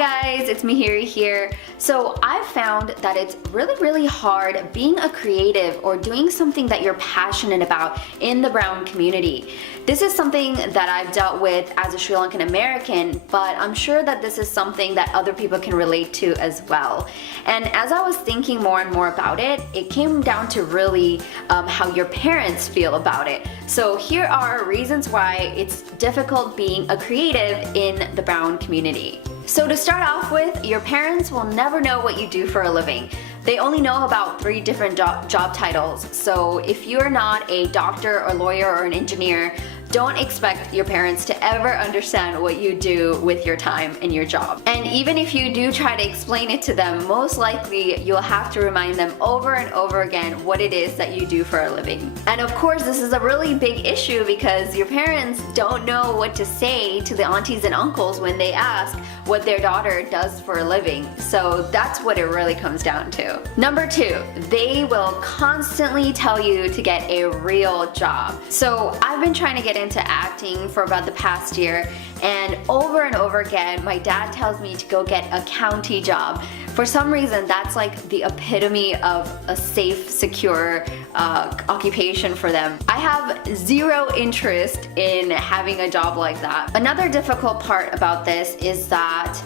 guys, it's Mihiri here. So I've found that it's really hard being a creative or doing something that you're passionate about in the brown community. This is something that I've dealt with as a Sri Lankan American, but I'm sure that this is something that other people can relate to as well. And as I was thinking more and more about it, it came down to really how your parents feel about it. So here are reasons why it's difficult being a creative in the brown community. So to start off with, your parents will never know what you do for a living. They only know about 3 different job titles. So if you're not a doctor or lawyer or an engineer, don't expect your parents to ever understand what you do with your time and your job. And even if you do try to explain it to them, most likely you'll have to remind them over and over again what it is that you do for a living. And of course, this is a really big issue because your parents don't know what to say to the aunties and uncles when they ask what their daughter does for a living. So that's what it really comes down to. Number 2, they will constantly tell you to get a real job. So I've been trying to get into acting for about the past year, and over again my dad tells me to go get a county job. For some reason that's like the epitome of a safe, secure occupation for them. I have zero interest in having a job like that. Another difficult part about this is that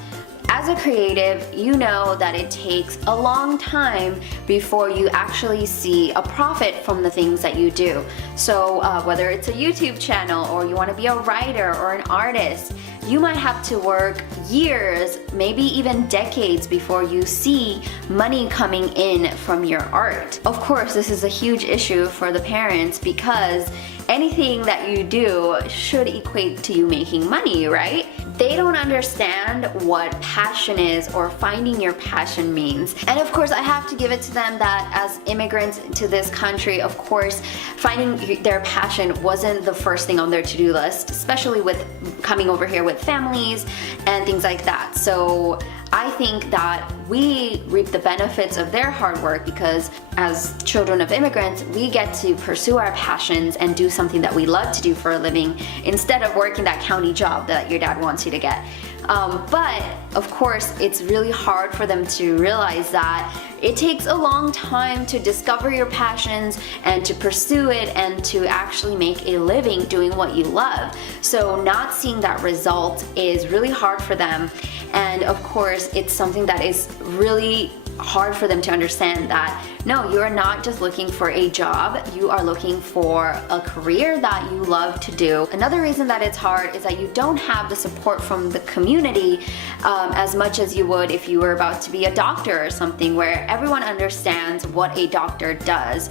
as a creative, you know that it takes a long time before you actually see a profit from the things that you do. So whether it's a YouTube channel or you want to be a writer or an artist, you might have to work years, maybe even decades before you see money coming in from your art. Of course, this is a huge issue for the parents because anything that you do should equate to you making money, right? They don't understand what passion is or finding your passion means. And of course, I have to give it to them that as immigrants to this country, of course, finding their passion wasn't the first thing on their to-do list, especially with coming over here with families and things like that. So I think that we reap the benefits of their hard work because as children of immigrants, we get to pursue our passions and do something that we love to do for a living instead of working that county job that your dad wants you to get. But of course, it's really hard for them to realize that it takes a long time to discover your passions and to pursue it and to actually make a living doing what you love. So not seeing that result is really hard for them. And of course, it's something that is really hard for them to understand that no, you are not just looking for a job, you are looking for a career that you love to do. Another reason that it's hard is that you don't have the support from the community as much as you would if you were about to be a doctor or something, where everyone understands what a doctor does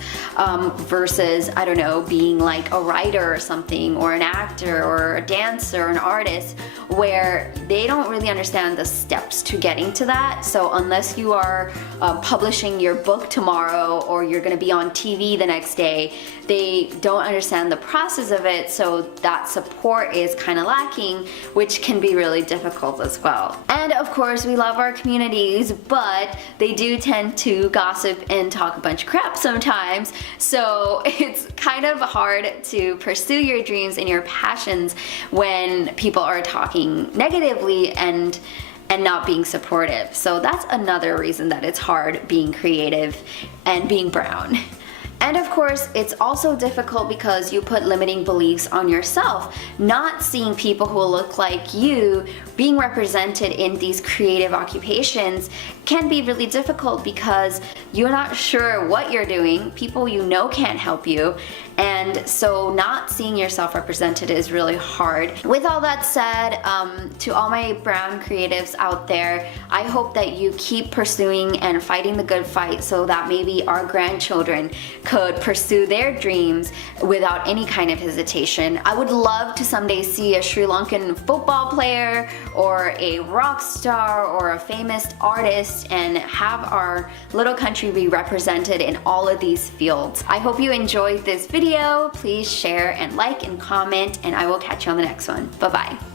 versus, I don't know, being like a writer or something, or an actor or a dancer or an artist, where they don't really understand the steps to getting to that. So unless you are publishing your book tomorrow or you're gonna be on TV the next day, they don't understand the process of it, so that support is kind of lacking, which can be really difficult as well. And of course, we love our communities, but they do tend to gossip and talk a bunch of crap sometimes, so it's kind of hard to pursue your dreams and your passions when people are talking negatively and not being supportive. So that's another reason that it's hard being creative and being brown. And of course, it's also difficult because you put limiting beliefs on yourself. Not seeing people who look like you being represented in these creative occupations can be really difficult because you're not sure what you're doing, people you know can't help you, and so not seeing yourself represented is really hard. With all that said, to all my brown creatives out there, I hope that you keep pursuing and fighting the good fight so that maybe our grandchildren could pursue their dreams without any kind of hesitation. I would love to someday see a Sri Lankan football player or a rock star or a famous artist and have our little country be represented in all of these fields. I hope you enjoyed this video. Please share and like and comment, and I will catch you on the next one. Bye-bye.